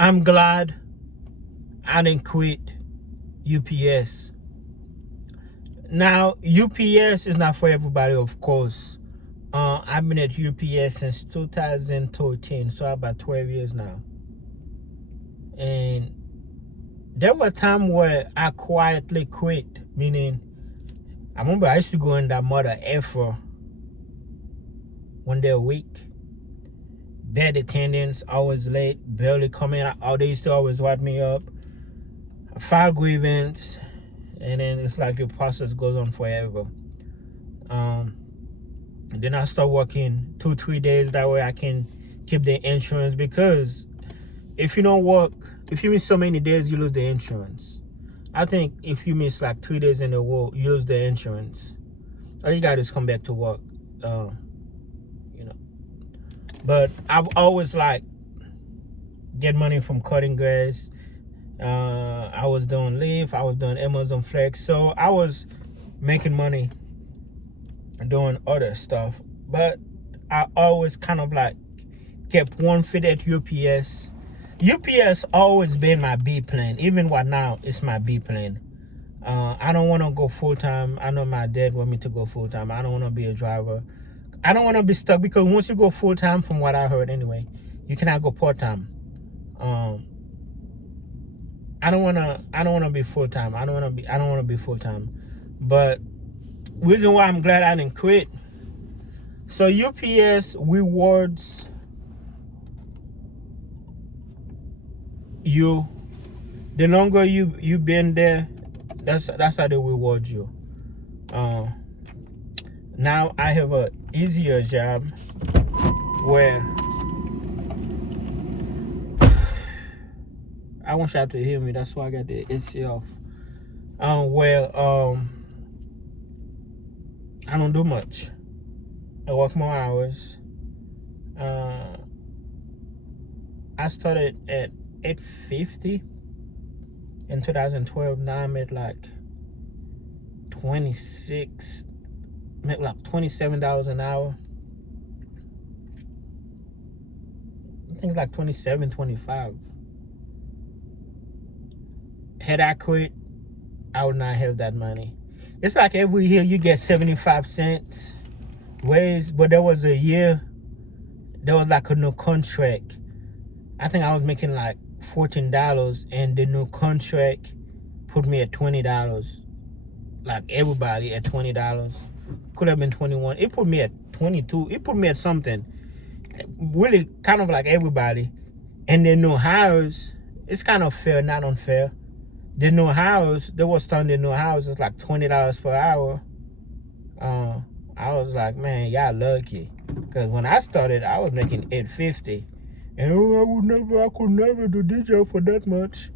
I'm glad I didn't quit UPS. Now, UPS is not for everybody, of course. I've been at UPS since 2013, so about 12 years now. And there were times where I quietly quit, meaning I remember I used to go in that mother effer one day a week. Bad attendance, always late, barely coming out. They used to always wipe me up. File grievance, and then it's like the process goes on forever. Then I start working 2-3 days, that way I can keep the insurance, because if you don't work, if you miss so many days, you lose the insurance. I think if you miss like 3 days in a row, you lose the insurance. All you gotta is come back to work. But I've always like get money from cutting grass. I was doing Lyft, I was doing Amazon Flex, so I was making money doing other stuff. But I always kind of like kept one foot at UPS. UPS always been my B plan. Even what now, it's my B plan. I don't want to go full time. I know my dad want me to go full time. I don't want to be a driver. I don't want to be stuck, because once you go full time, from what I heard anyway, you cannot go part time. I don't want to be full time. I don't want to be full time. But reason why I'm glad I didn't quit. So UPS rewards you. The longer you been there, that's how they reward you. Now I have a easier job where I want y'all to hear me. That's why I got the AC off. Where I don't do much. I work more hours. I started at $8.50 in 2012. Now I'm at like 26. Make like $27 an hour. I think it's like 27, 25. Had I quit, I would not have that money. It's like every year you get 75 cents raise, but there was a year, there was like a new contract. I think I was making like $14, and the new contract put me at $20. Like everybody at $20. Could have been 21. It put me at 22. It put me at something. Really kind of like everybody. And the new hires, it's kind of fair, not unfair. The new hires, they were starting the new hires, it's like $20 per hour. I was like, man, y'all lucky. Because when I started, I was making $8.50. And I could never do this job for that much.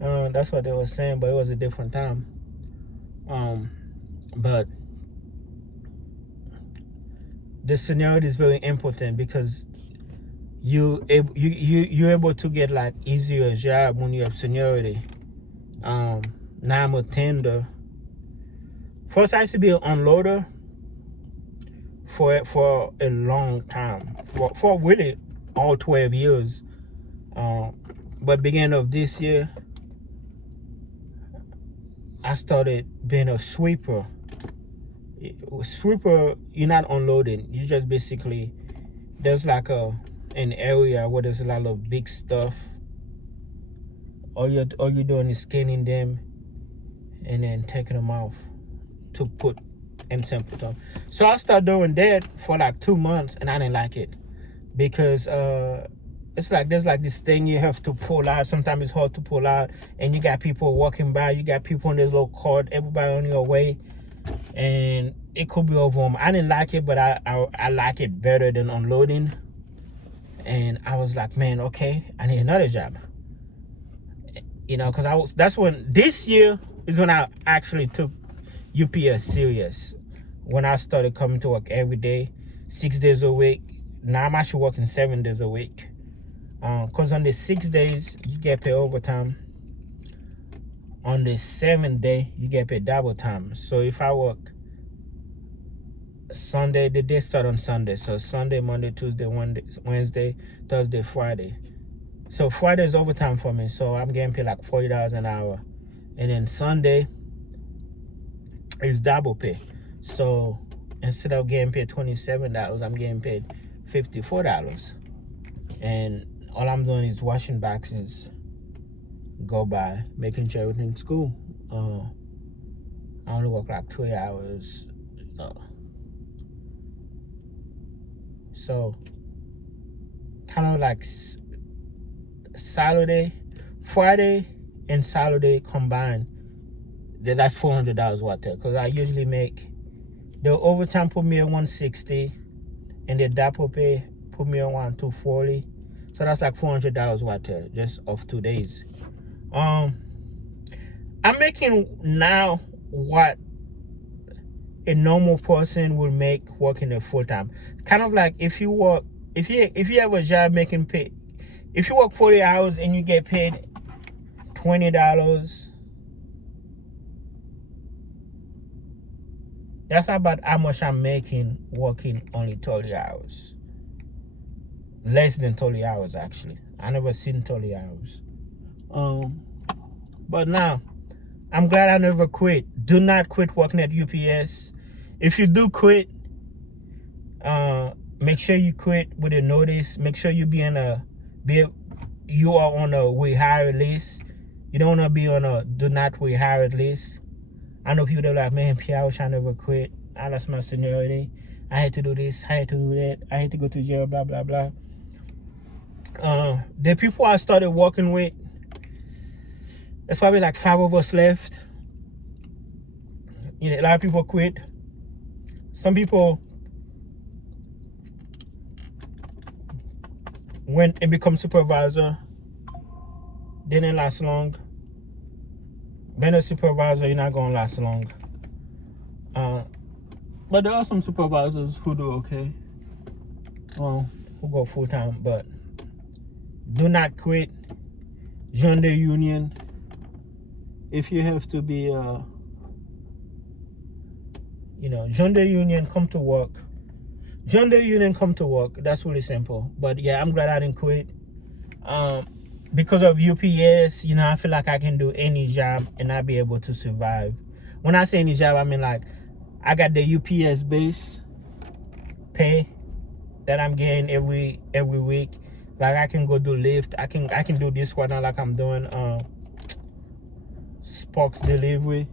That's what they were saying, but it was a different time. But the seniority is very important, because you're able to get like easier job when you have seniority. Now I'm a tender. First, I used to be an unloader for a long time, for really all 12 years. But beginning of this year, I started being a sweeper. Sweeper, you're not unloading. You just basically, there's like an area where there's a lot of big stuff. All you're doing is scanning them and then taking them off to put in sample time. So I started doing that for like 2 months, and I didn't like it, because it's like there's like this thing you have to pull out. Sometimes it's hard to pull out, and you got people walking by, you got people in this little cart, everybody on your way, and it could be overwhelming. I didn't like it, but I like it better than unloading. And I was like, man, okay, I need another job. Because that's when, this year is when I actually took UPS serious. When I started coming to work every day, 6 days a week. Now I'm actually working 7 days a week. Because on the 6 days, you get paid overtime. On the 7th day, you get paid double time. So if I work Sunday, the day start on Sunday. So Sunday, Monday, Tuesday, Wednesday, Thursday, Friday. So Friday is overtime for me, so I'm getting paid like $40 an hour, and then Sunday is double pay. So instead of getting paid $27, I'm getting paid $54, and all I'm doing is washing boxes, go by, making sure everything's cool. I only work like 3 hours. So kind of like Friday and Saturday combined, that's $400 what there. Because I usually make, the overtime put me at 160, and the double pay put me around 240. So that's like $400 what there, just off 2 days. I'm making now what a normal person will make working a full time. Kind of like if you have a job making pay, if you work 40 hours and you get paid $20, that's about how much I'm making working only 30 hours. Less than 30 hours, actually. I never seen 30 hours. But now, I'm glad I never quit. Do not quit working at UPS. If you do quit, make sure you quit with a notice. Make sure you you are on a rehire list. You don't want to be on a do not rehire list. I know people that are like, man, P, I wish I never quit. I lost my seniority. I had to do this. I had to do that. I had to go to jail, blah, blah, blah. The people I started working with, there's probably like 5 of us left. You know, a lot of people quit. Some people went and become supervisor. They didn't last long. Being a supervisor, you're not gonna last long. But there are some supervisors who do okay. Who go full time. But do not quit. Join the union. If you have to be, join the union, come to work. Join the union, come to work. That's really simple. But yeah, I'm glad I didn't quit. Because of UPS, I feel like I can do any job and I'll be able to survive. When I say any job, I mean like I got the UPS base pay that I'm getting every week. Like I can go do Lyft. I can do this one now, like I'm doing Sparks delivery.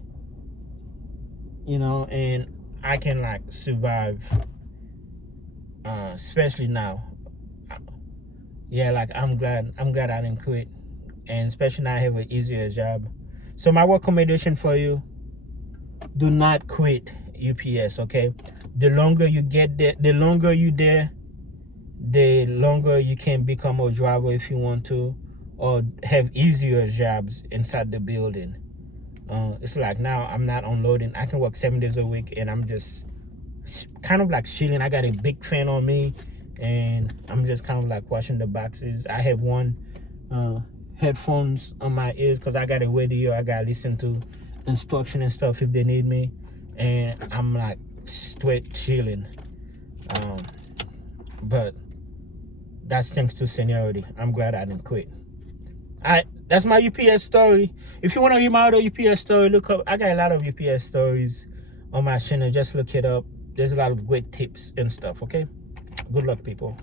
And I can like survive. Especially now. Yeah, like I'm glad I didn't quit. And especially now I have an easier job. So my recommendation for you, do not quit UPS, okay? The longer you get there, the longer you there, the longer you can become a driver if you want to, or have easier jobs inside the building. It's like now I'm not unloading. I can work 7 days a week and I'm just kind of like chilling. I got a big fan on me and I'm just kind of like washing the boxes. I have one headphones on my ears because I got a radio. I got to listen to instruction and stuff if they need me. And I'm like straight chilling. But that's thanks to seniority. I'm glad I didn't quit. Alright, that's my UPS story. If you want to hear my other UPS story, look up. I got a lot of UPS stories on my channel. Just look it up. There's a lot of great tips and stuff, okay? Good luck, people.